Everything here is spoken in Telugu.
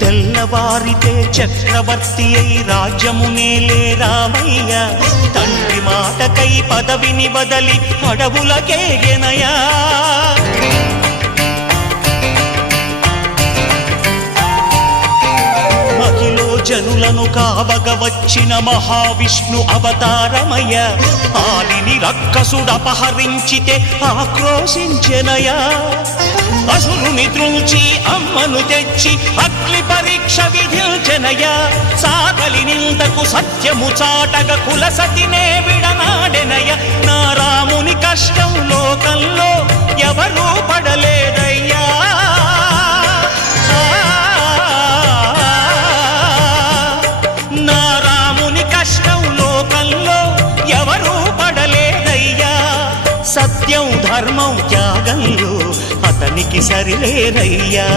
తెల్లవారితే చక్రవర్తి అయి రాజ్యమునేలే రామయ్య తండ్రి మాటకై పదవిని బదలి అడవులకేగెనయా మహిలో జనులను కావగ వచ్చిన మహావిష్ణు అవతారమయ్య ఆలిని రక్కసుడపహరించితే ఆక్రోశించెనయా అసురుని త్రుంచి అమ్మను తెచ్చి అగ్ని పరీక్ష విధించెనయా సాగలి నిందకు సత్యము చాటగ కులసతినే విడనాడెనయ నా రాముని కష్టం లోకంలో ఎవరూ పడలేదయ్యా నా రాముని కష్టం లోకంలో ఎవరూ పడలేదయ్యా సత్యం ధర్మం త్యాగంలో అతనికి సరిలేరయ్యా